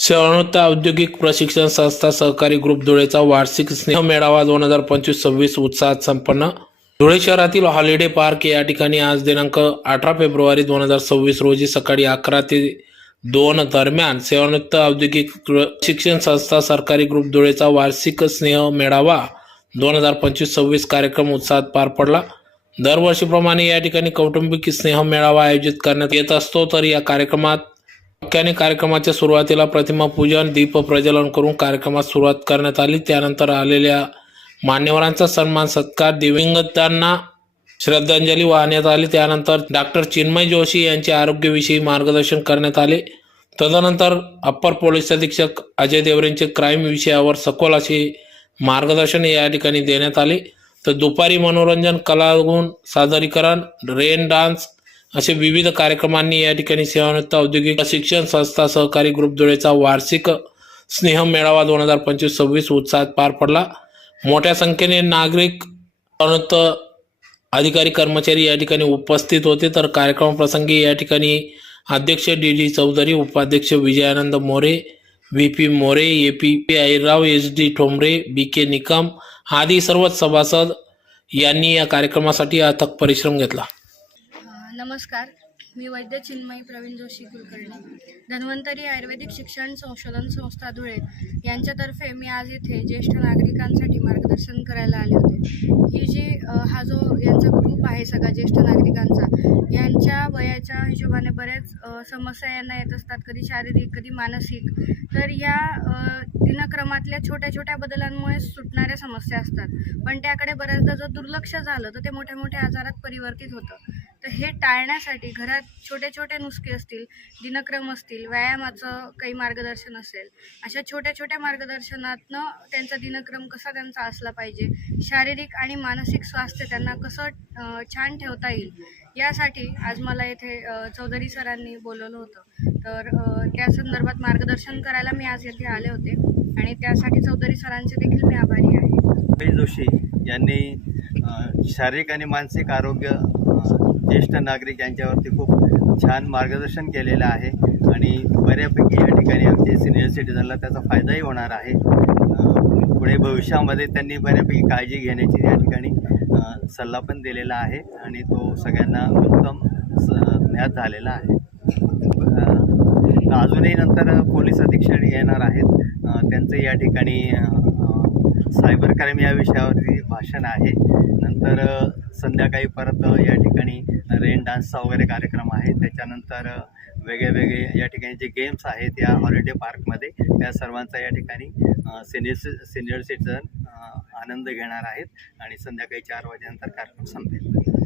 सेवानिवृत्त औद्योगिक प्रशिक्षण संस्था सहकारी ग्रुप धुळेचा वार्षिक स्नेह मेळावा दोन हजार पंचवीस सव्वीस उत्साहात संपन्न. धुळे शहरातील हॉलिडे पार्क या ठिकाणी आज दिनांक अठरा फेब्रुवारी दोन हजार सव्वीस रोजी सकाळी अकरा ते दोन दरम्यान सेवानिवृत्त औद्योगिक शिक्षण संस्था सरकारी ग्रुप धुळेचा वार्षिक स्नेह मेळावा दोन हजार पंचवीस सव्वीस कार्यक्रम उत्साहात पार पडला. दरवर्षीप्रमाणे या ठिकाणी कौटुंबिक स्नेह मेळावा आयोजित करण्यात येत असतो तर या कार्यक्रमात मुख्याने कार्यक्रमाच्या सुरुवातीला प्रतिमा पूजन दीप प्रज्वलन करून कार्यक्रमात सुरुवात करण्यात आली. त्यानंतर आलेल्या मान्यवरांचा सन्मान सत्कार दिवंगतांना श्रद्धांजली वाहण्यात आली. त्यानंतर डॉक्टर चिन्मय जोशी यांचे आरोग्यविषयी मार्गदर्शन करण्यात आले. तदनंतर अप्पर पोलीस अधीक्षक अजय देवरेंचे क्राईम विषयावर सखोल असे मार्गदर्शन या ठिकाणी देण्यात आले. तर दुपारी मनोरंजन कलागुण सादरीकरण रेन डान्स असे विविध कार्यक्रमांनी या ठिकाणी सेवानिवृत्त औद्योगिक शिक्षण संस्था सहकारी ग्रुप धुळेचा वार्षिक स्नेह मेळावा दोन हजार पंचवीस सव्वीस उत्साहात पार पडला. मोठ्या संख्येने नागरिक अधिकारी कर्मचारी या ठिकाणी उपस्थित होते. तर कार्यक्रमाप्रसंगी या ठिकाणी अध्यक्ष डी डी चौधरी उपाध्यक्ष Vijayanand More V P More A P P Airao S D Thombare B K Nikam आदी सर्वच सभासद यांनी या कार्यक्रमासाठी अथक परिश्रम घेतला. नमस्कार. मी वैद्य चिन्मयी प्रवीण जोशी कुलकर्णी. धन्वंतरी आयुर्वेदिक शिक्षण संशोधन संस्था धुळे यांच्यातर्फे मी आज इथे ज्येष्ठ नागरिकांसाठी मार्गदर्शन करायला आले होते. ही जी हा जो यांचा ग्रुप आहे सगळा ज्येष्ठ नागरिकांचा यांच्या वयाच्या हिशोबाने बऱ्याच समस्या यांना येत असतात. कधी शारीरिक कधी मानसिक. तर या दिनक्रमातल्या छोट्या छोट्या बदलांमुळे सुटणाऱ्या समस्या असतात. पण त्याकडे बऱ्याचदा जर दुर्लक्ष झालं तर ते मोठ्या मोठ्या आजारात परिवर्तित होतं. तर हे टाळण्यासाठी घरात छोटे छोटे नुसके असतील दिनक्रम असतील व्यायामाचं काही मार्गदर्शन असेल अशा छोट्या छोट्या मार्गदर्शनातनं त्यांचा दिनक्रम कसा त्यांचा असला पाहिजे शारीरिक आणि मानसिक स्वास्थ्य त्यांना कसं छान ठेवता येईल यासाठी आज मला येथे चौधरी सरांनी बोलवलं होतं. तर त्या संदर्भात मार्गदर्शन करायला मी आज येथे आले होते आणि त्यासाठी चौधरी सरांचे देखील मी आभारी आहे. जोशी यांनी शारीरिक आणि मानसिक आरोग्य ज्येष्ठ नागरिक यांच्यावरती खूप छान मार्गदर्शन केलेलं आहे आणि बऱ्यापैकी या ठिकाणी आमचे सिनियर सिटीजनला त्याचा फायदाही होणार आहे. पुढे भविष्यामध्ये त्यांनी बऱ्यापैकी काळजी घेण्याची या ठिकाणी सल्ला पण दिलेला आहे आणि तो सगळ्यांना उत्तम स- ज्ञात झालेला आहे. अजूनही नंतर पोलीस अधीक्षक येणार आहेत. त्यांचं या ठिकाणी सायबर क्राईम या विषयावरती भाषण आहे. नंतर संध्याकाळी परत या ठिकाणी रेन डान्सचा वगैरे कार्यक्रम आहे. त्याच्यानंतर वेगळे वेगळे या ठिकाणी जे गेम्स आहेत या हॉलिडे पार्कमध्ये त्या सर्वांचा या ठिकाणी सिनियर सिनियर सिटीजन आनंद घेणार आहेत. आणि संध्याकाळी चार वाजेनंतर कार्यक्रम संपेल.